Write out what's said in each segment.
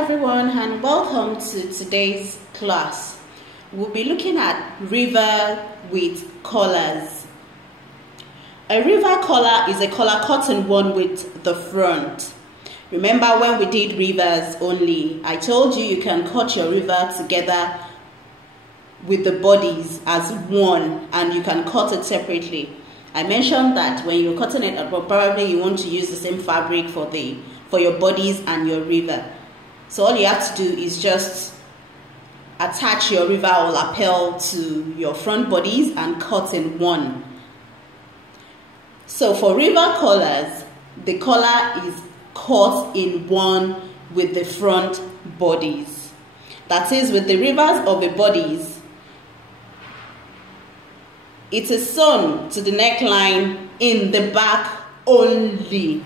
everyone, and welcome to today's class. We'll be looking at Rever with collars. A Rever collar is a collar cut in one with the front. Remember when we did Revers only, I told you can cut your Rever together with the bodies as one and you can cut it separately. I mentioned that when you're cutting it, probably you want to use the same fabric for your bodies and your Rever. So all you have to do is just attach your Rever or lapel to your front bodies and cut in one. So for Rever collars, the collar is cut in one with the front bodies. That is, with the Revers of the bodies, it is sewn to the neckline in the back only.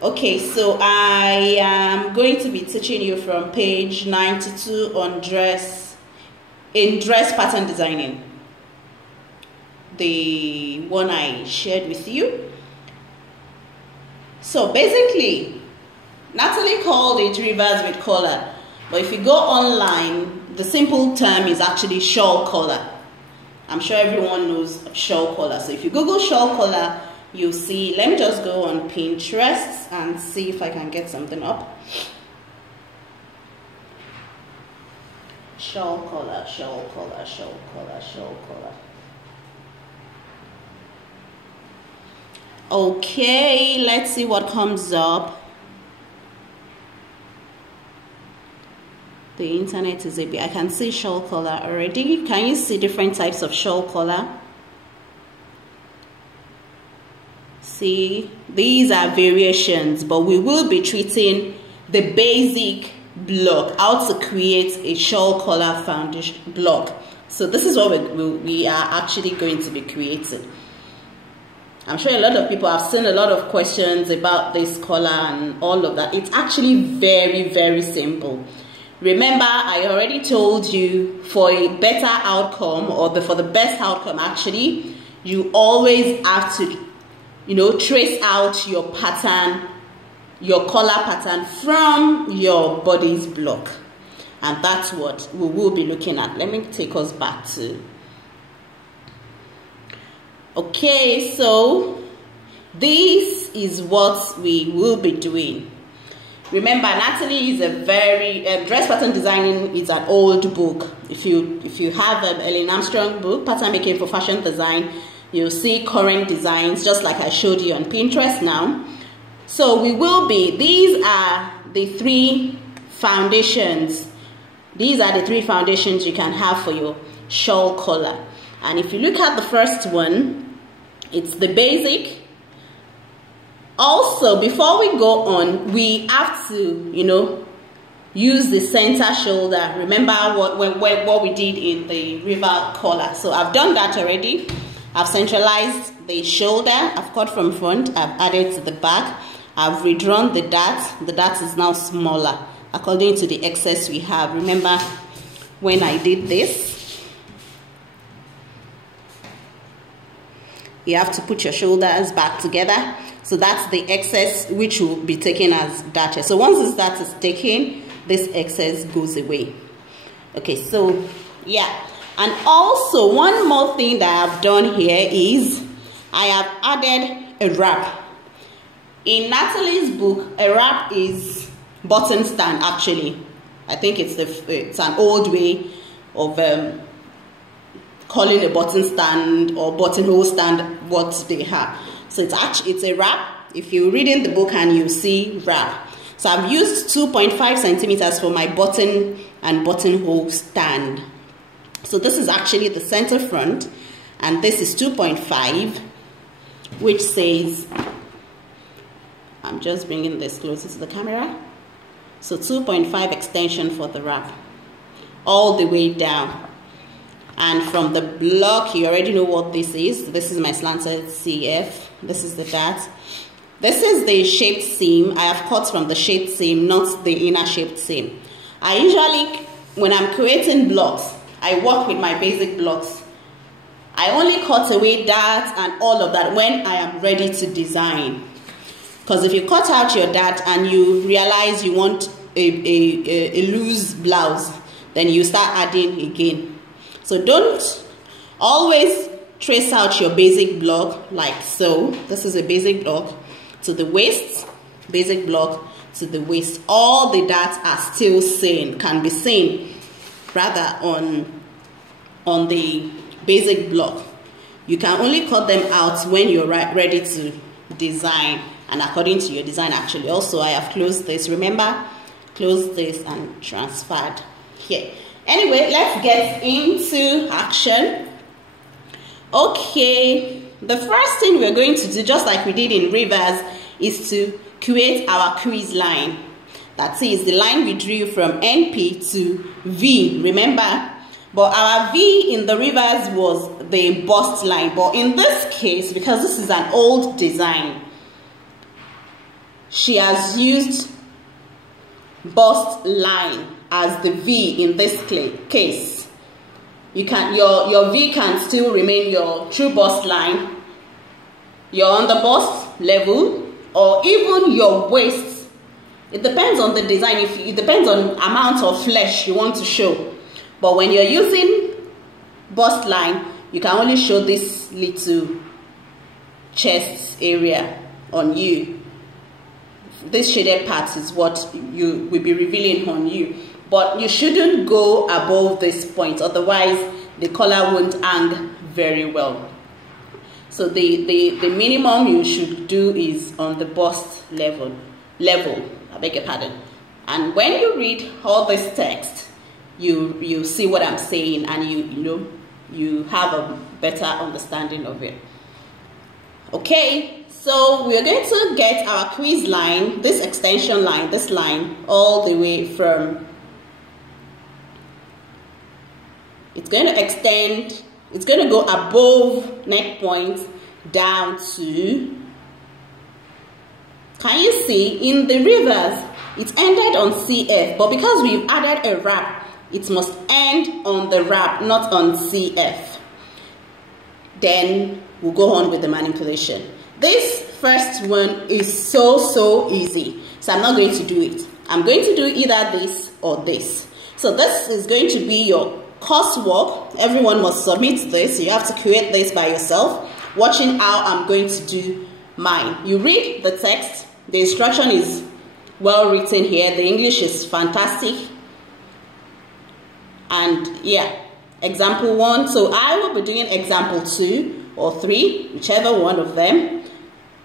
Okay, so I am going to be teaching you from page 92 on dress pattern designing, the one I shared with you. So basically, Natalie called it Revers with collar, but if you go online, the simple term is actually shawl collar. I'm sure everyone knows shawl collar. So if you Google shawl collar, you'll see, let me just go on Pinterest and see if I can get something up. Shawl collar, shawl collar, shawl collar, shawl collar. Okay, let's see what comes up. The internet is a bit, I can see shawl collar already. Can you see different types of shawl collar? See, these are variations, but we will be treating the basic block, how to create a shawl collar foundation block. So this is what we are actually going to be creating. I'm sure a lot of people have seen a lot of questions about this collar and all of that. It's actually very, very simple. Remember, I already told you, for a better outcome, or for the best outcome actually, you always have to, trace out your pattern, your collar pattern from your body's block. And that's what we will be looking at. Let me take us back to. Okay, so this is what we will be doing. Remember, Natalie is a very dress pattern designing is an old book. If you have an Ellen Armstrong book, Pattern Making for Fashion Design, you'll see current designs just like I showed you on Pinterest now. So these are the three foundations. These are the three foundations you can have for your shawl collar. And if you look at the first one, it's the basic. Also, before we go on, we have to, use the center shoulder. Remember what we did in the Rever collar. So I've done that already. I've centralized the shoulder. I've cut from front. I've added to the back. I've redrawn the dart. The dart is now smaller according to the excess we have. Remember when I did this? You have to put your shoulders back together. So that's the excess which will be taken as darted. So once this dart is taken, this excess goes away. Okay, so yeah. And also one more thing that I've done here is I have added a wrap. In Natalie's book, a wrap is button stand actually. I think it's an old way of calling a button stand or buttonhole stand what they have. So it's a wrap. If you read in the book and you see wrap. So I've used 2.5 centimeters for my button and buttonhole stand. So this is actually the center front, and this is 2.5, which says, I'm just bringing this closer to the camera. So 2.5 extension for the wrap, all the way down. And from the block, you already know what this is. This is my slanted CF. This is the dart. This is the shaped seam. I have cut from the shaped seam, not the inner shaped seam. I usually, when I'm creating blocks, I work with my basic blocks. I only cut away that and all of that when I am ready to design. Because if you cut out your dart and you realize you want a loose blouse, then you start adding again. So don't always trace out your basic block like so. This is a basic block to the waist, basic block to the waist. All the darts are still seen, can be seen rather on the basic block. You can only cut them out when you're ready to design, and according to your design. Actually, also I have closed this, remember, closed this and transferred here. Anyway, let's get into action. Okay, the first thing we're going to do, just like we did in Revers, is to create our crease line. That is the line we drew from NP to V, remember? But our V in the Revers was the bust line. But in this case, because this is an old design, she has used bust line as the V in this case. You can your V can still remain your true bust line, your under bust level, or even your waist. It depends on the design. It depends on amount of flesh you want to show. But when you're using bust line, you can only show this little chest area on you. This shaded part is what you will be revealing on you. But you shouldn't go above this point, otherwise the collar won't hang very well. So the minimum you should do is on the bust level, I beg your pardon. And when you read all this text, you see what I'm saying, and you have a better understanding of it. Okay, so we're going to get our crease line, this extension line, this line, all the way from, it's going to extend, it's going to go above neck point down to, can you see, in the Revers, it ended on CF, but because we've added a wrap, it must end on the wrap, not on CF. Then we'll go on with the manipulation. This first one is so easy, so I'm not going to do it. I'm going to do either this or this. So this is going to be your coursework. Everyone must submit this. You have to create this by yourself, watching how I'm going to do mine. You read the text. The instruction is well written here. The English is fantastic. And yeah, example 1. So I will be doing example 2 or 3, whichever one of them.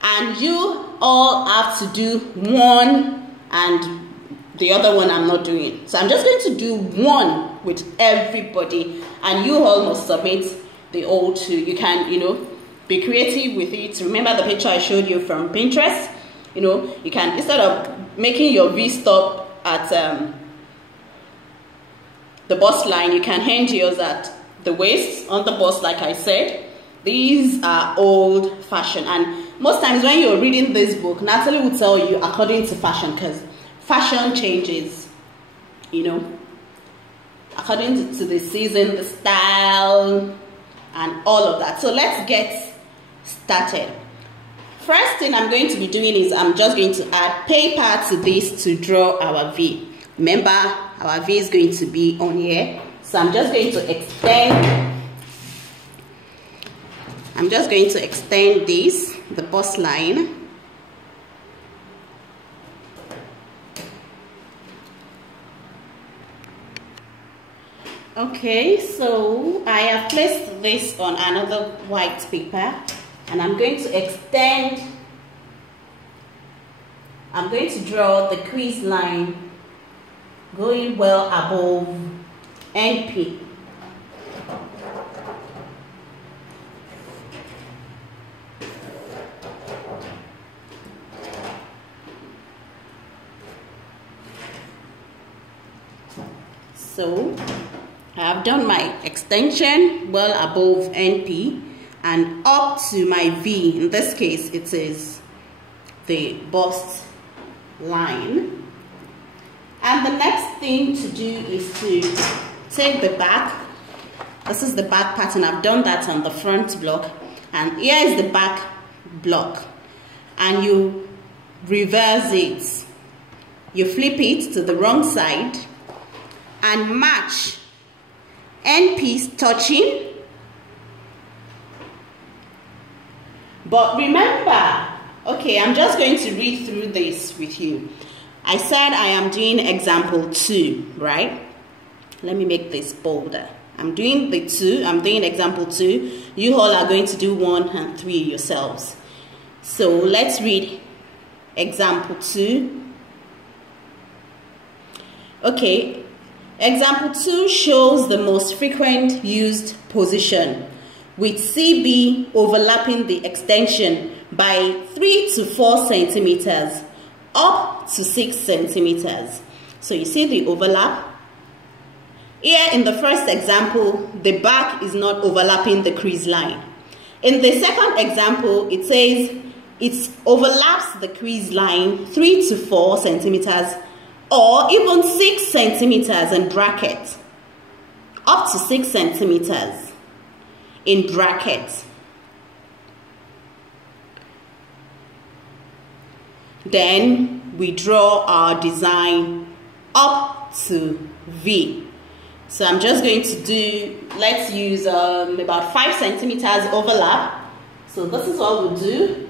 And you all have to do one, and the other one I'm not doing. So I'm just going to do one with everybody, and you all must submit the all 2. You can, be creative with it. Remember the picture I showed you from Pinterest? You can, instead of making your V stop at the bust line, you can hang yours at the waist on the bust, like I said. These are old fashioned, and most times when you're reading this book, Natalie will tell you according to fashion, because fashion changes, according to the season, the style, and all of that. So let's get started. First thing I'm going to be doing is I'm just going to add paper to this to draw our V. Remember, our V is going to be on here. So I'm just going to extend. I'm just going to extend this, the bust line. Okay, so I have placed this on another white paper, and I'm going to extend. I'm going to draw the crease line going well above NP. So I have done my extension well above NP and up to my V. In this case, it is the bust line. And the next thing to do is to take the back. This is the back pattern. I've done that on the front block. And here is the back block. And you reverse it. you flip it to the wrong side and match end piece touching. But remember, okay, I'm just going to read through this with you. I said I am doing example 2, right? Let me make this bolder. I'm doing the 2, I'm doing example 2. You all are going to do 1 and 3 yourselves. So let's read example 2. Okay, example 2 shows the most frequent used position with CB overlapping the extension by 3 to 4 centimeters up to 6 centimeters. So you see the overlap. Here in the first example, the back is not overlapping the crease line. In the second example, it says it overlaps the crease line 3 to 4 centimeters or even 6 centimeters in bracket. Up to 6 centimeters in bracket. Then we draw our design up to V. So I'm just going to do, let's use about 5 centimeters overlap. So this is what we'll do.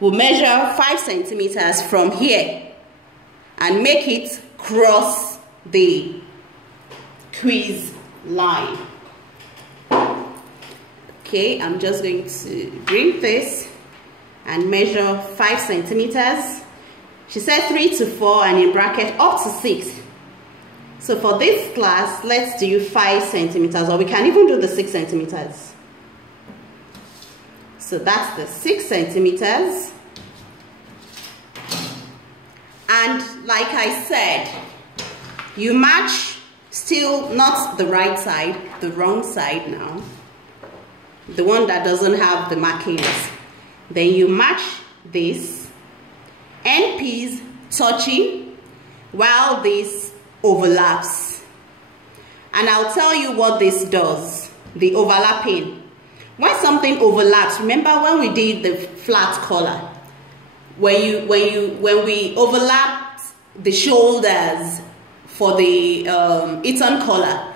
We'll measure 5 centimeters from here and make it cross the crease line. Okay, I'm just going to bring this and measure 5 centimeters. She said 3 to 4 and in bracket up to 6. So for this class, let's do 5 centimeters, or we can even do the 6 centimeters. So that's the 6 centimeters. And like I said, you match, still not the right side, the wrong side now. The one that doesn't have the markings. Then you match this, end piece touching while this overlaps. And I'll tell you what this does, the overlapping. When something overlaps, remember when we did the flat collar, when we overlapped the shoulders for the Eton collar,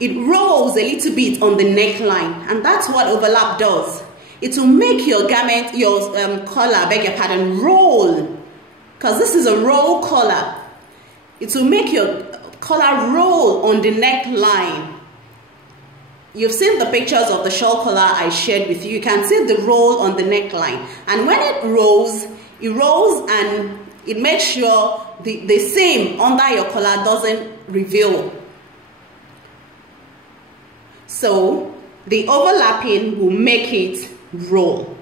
it rolls a little bit on the neckline, and that's what overlap does. It will make your garment, your collar, beg your pardon, roll, because this is a roll collar. It will make your collar roll on the neckline. You've seen the pictures of the shawl collar I shared with you. You can see the roll on the neckline, and when it rolls and it makes sure the seam under your collar doesn't reveal. So the overlapping will make it roll,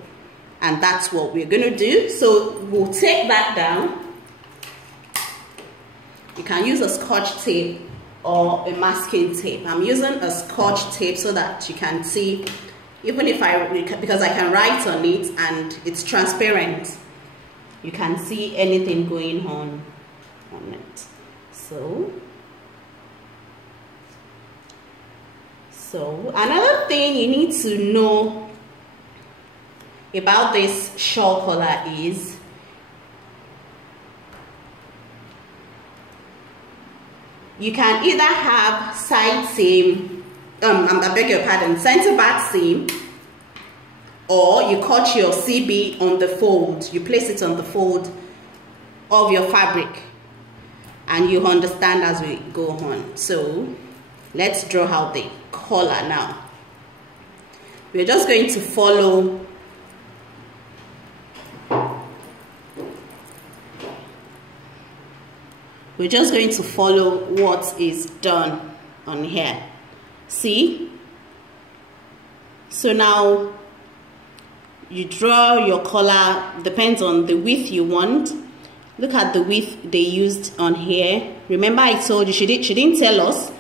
and that's what we're going to do. So we'll take that down. You can use a scotch tape or a masking tape. I'm using a scotch tape so that you can see, even if because I can write on it and it's transparent, you can see anything going on it. So another thing you need to know about this shawl collar is you can either have side seam, I beg your pardon, center back seam, or you cut your CB on the fold. You place it on the fold of your fabric, and you understand as we go on. So let's draw out the collar now. We're just going to follow what is done on here. See? So now you draw your collar, depends on the width you want. Look at the width they used on here. Remember I told you, she didn't tell us,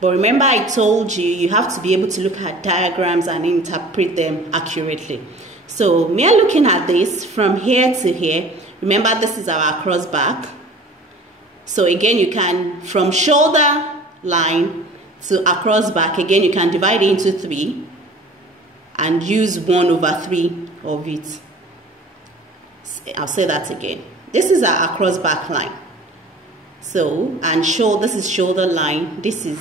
but remember I told you, you have to be able to look at diagrams and interpret them accurately. So me looking at this from here to here, remember this is our cross back. So again, you can, from shoulder line to across back, again, you can divide it into 3 and use 1/3 of it. I'll say that again. This is our across back line. So, and this is shoulder line, this is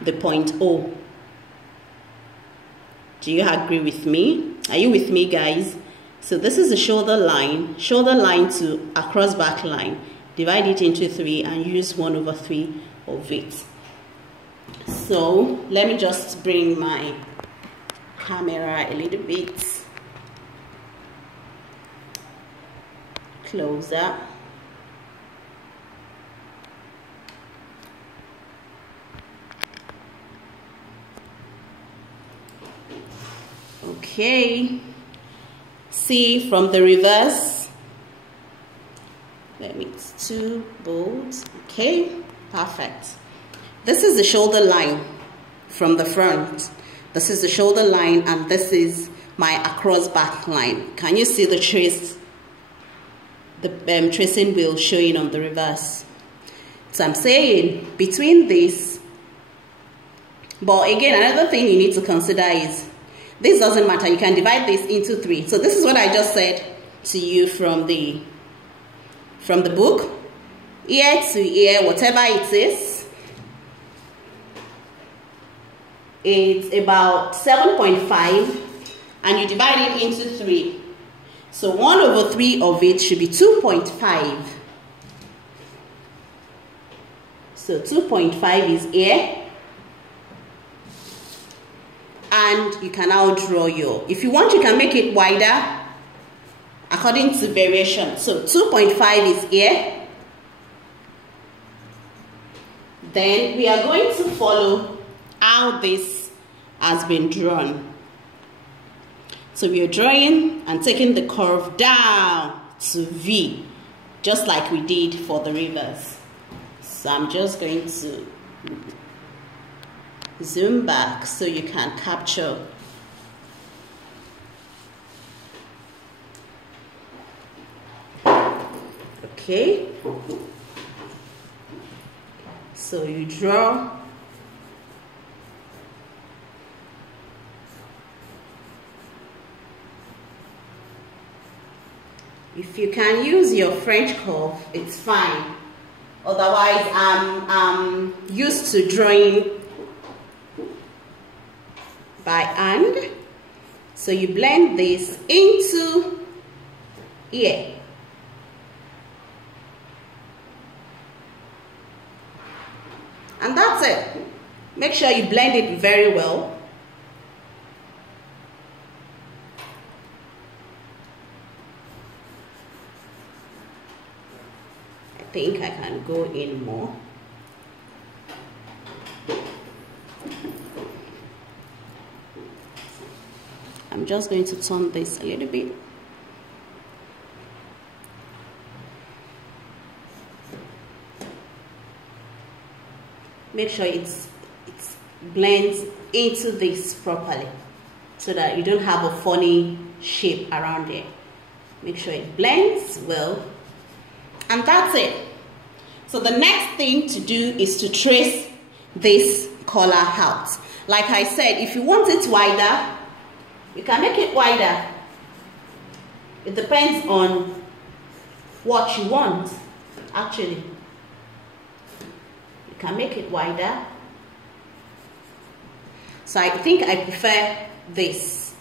the point O. Do you agree with me? Are you with me, guys? So this is the shoulder line to across back line. Divide it into 3 and use 1/3 of it. So let me just bring my camera a little bit closer. Okay, see from the reverse, let me, it's 2 bolts. Okay, perfect. This is the shoulder line from the front. This is the shoulder line, and this is my across back line. Can you see the trace, the tracing wheel showing on the reverse? So I'm saying between this, but again, another thing you need to consider is this doesn't matter. You can divide this into 3. So this is what I just said to you from the book. Ear to ear, whatever it is, it's about 7.5, and you divide it into 3. So 1/3 of it should be 2.5. So 2.5 is here. And you can now draw your, if you want, you can make it wider according to variation. So 2.5 is here. Then we are going to follow how this has been drawn. So we are drawing and taking the curve down to V, just like we did for the reverse. So I'm just going to zoom back so you can capture. Okay, so you draw. If you can use your French curve, it's fine. Otherwise, I'm used to drawing by hand. So you blend this into here. And that's it. Make sure you blend it very well. I think I can go in more. I'm just going to turn this a little bit. Make sure it blends into this properly so that you don't have a funny shape around it. Make sure it blends well. And that's it. So the next thing to do is to trace this collar out. Like I said, if you want it wider, you can make it wider. It depends on what you want, actually. You can make it wider. So I think I prefer this.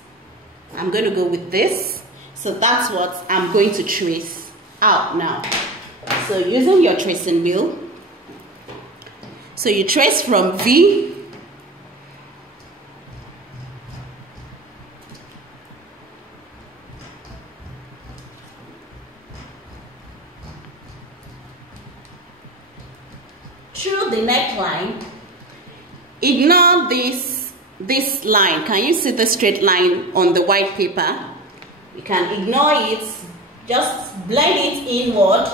I'm going to go with this. So that's what I'm going to trace out now. So using your tracing wheel, so you trace from V through the neckline. Ignore this line. Can you see the straight line on the white paper? You can ignore it. Just blend it inward.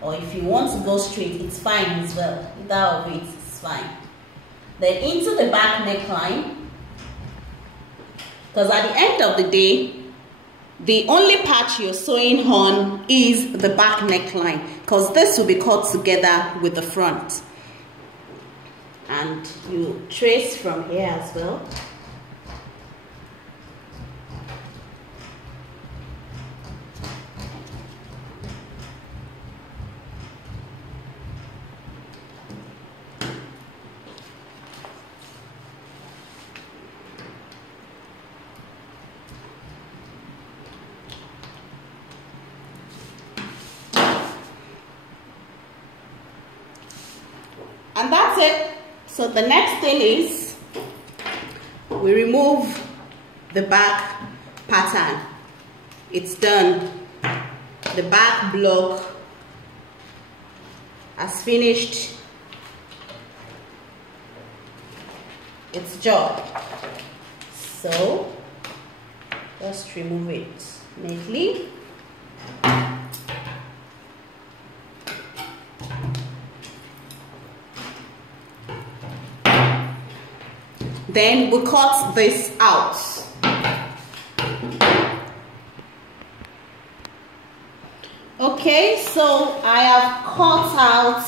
Or if you want to go straight, it's fine as well. Either of it is fine. Then into the back neckline. Because at the end of the day, the only part you're sewing on is the back neckline, because this will be cut together with the front. And you trace from here as well. And that's it. So the next thing is we remove the back pattern. It's done. The back block has finished its job. So just remove it neatly. Then we cut this out. Okay, so I have cut out,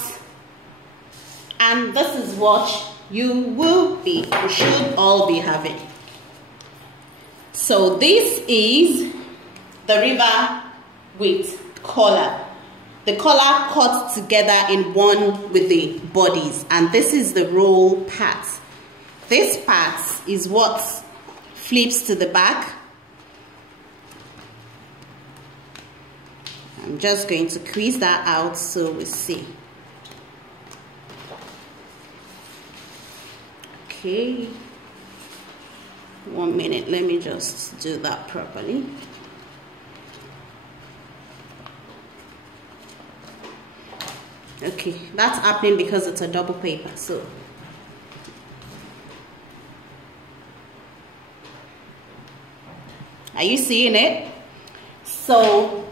and this is what you should all be having. So this is the Rever with collar. The collar cut together in one with the bodies, and this is the roll part. This part is what flips to the back. I'm just going to crease that out so we see. Okay, 1 minute, let me just do that properly. Okay, that's happening because it's a double paper. So are you seeing it? So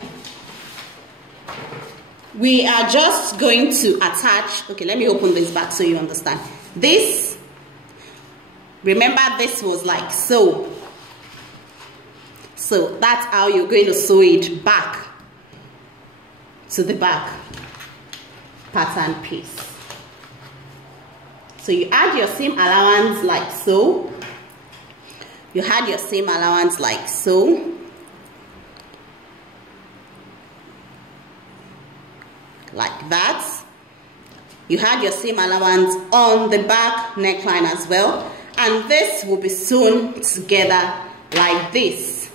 we are just going to attach. Okay, let me open this back so you understand. This, remember, this was like so. So that's how you're going to sew it back to the back pattern piece. So you add your seam allowance like so. You had your seam allowance like so. Like that. You had your seam allowance on the back neckline as well. And this will be sewn together like this.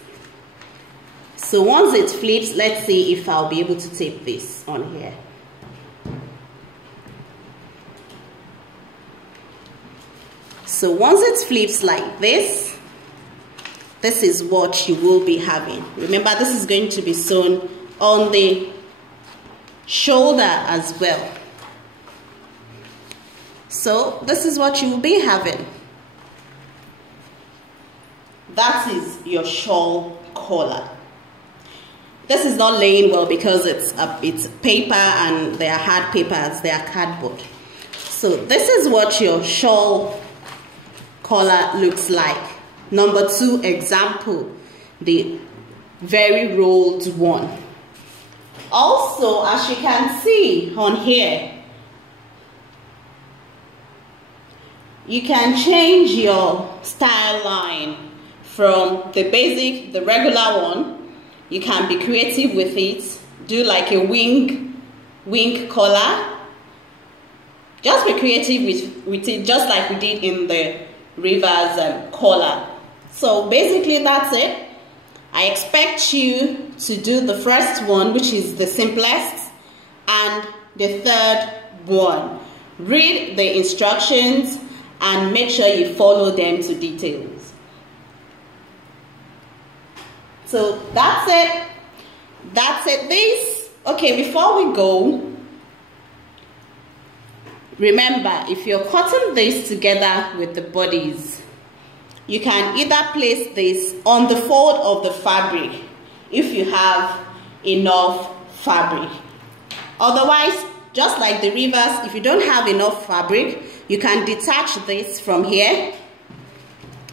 So once it flips, let's see if I'll be able to tape this on here. So once it flips like this, this is what you will be having. Remember, this is going to be sewn on the shoulder as well. So this is what you will be having. That is your shawl collar. This is not laying well because it's paper and they are hard papers, they are cardboard. So this is what your shawl collar looks like. Number 2 example, the very rolled one. Also, as you can see on here, you can change your style line from the basic, the regular one. You can be creative with it. Do like a wing collar. Just be creative with it, just like we did in the Rever's collar. So basically that's it. I expect you to do the first one, which is the simplest, and the third one. Read the instructions and make sure you follow them to details. So that's it. That's it. Okay, before we go, remember, if you're cutting this together with the bodies, you can either place this on the fold of the fabric if you have enough fabric. Otherwise, just like the Revers, if you don't have enough fabric, you can detach this from here,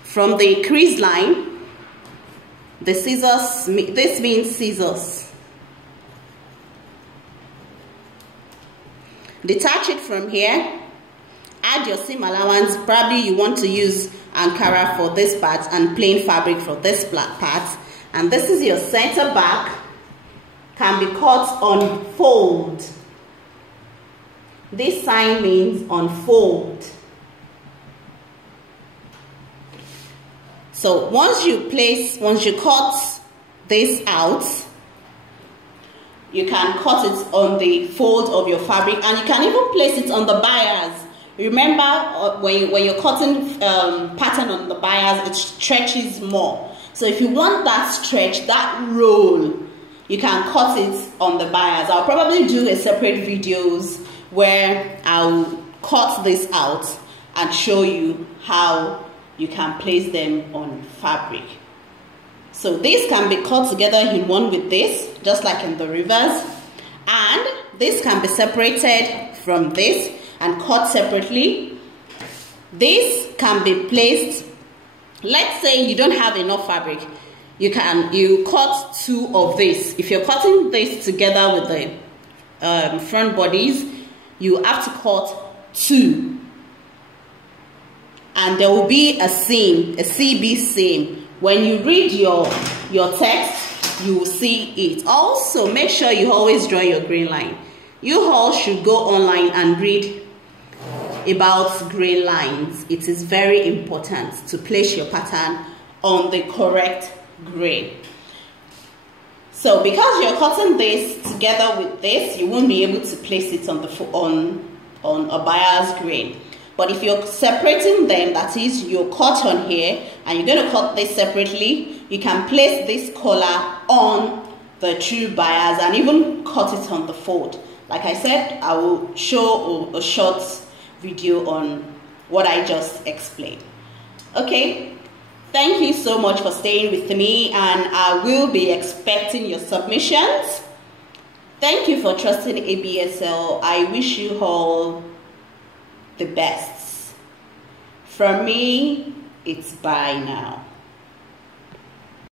from the crease line. The scissors, this means scissors. Detach it from here. Add your seam allowance. Probably you want to use Ankara for this part and plain fabric for this part. And this is your center back. Can be cut on fold. This sign means on fold. So once you cut this out, you can cut it on the fold of your fabric, and you can even place it on the bias Remember, when you're cutting pattern on the bias, it stretches more. So if you want that stretch, that roll, you can cut it on the bias. I'll probably do a separate videos where I'll cut this out and show you how you can place them on fabric. So this can be cut together in one with this, just like in the reverse, and this can be separated from this and cut separately. This can be placed, let's say you don't have enough fabric, you cut two of this. If you're cutting this together with the front bodies, you have to cut two, and there will be a seam, a CB seam. When you read your text, you will see it. Also, make sure you always draw your grain line. You all should go online and read about grain lines. It is very important to place your pattern on the correct grain. So because you're cutting this together with this, you won't be able to place it on a bias grain. But if you're separating them, that is, you're cut on here and you're going to cut this separately, you can place this collar on the true bias and even cut it on the fold. Like I said, I will show a short video on what I just explained. Okay, thank you so much for staying with me, and I will be expecting your submissions. Thank you for trusting ABSL. I wish you all the best. From me, it's bye now.